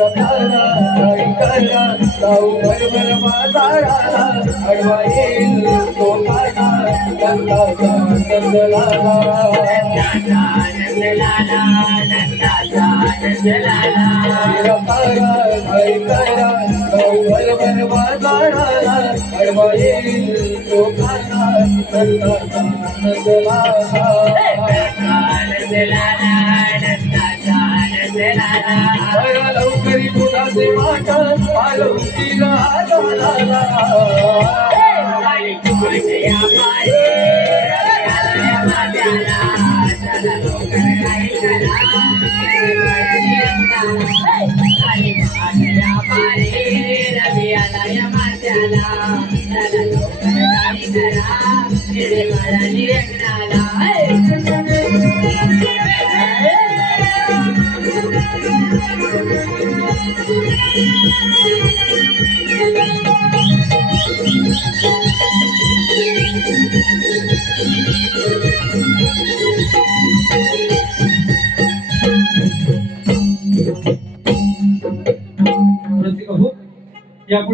काही करा जाऊ बरोबर बाजाराला अडवा येईल तो काटा गंगाचा नंदलाला शिरतारा काही करा जाऊ बरोबर बाजाराला अडवा येईल तो काटा गंगाचा नंदलाला बया लवकरी दुधाचे वाट पालवतीला आला यापुढे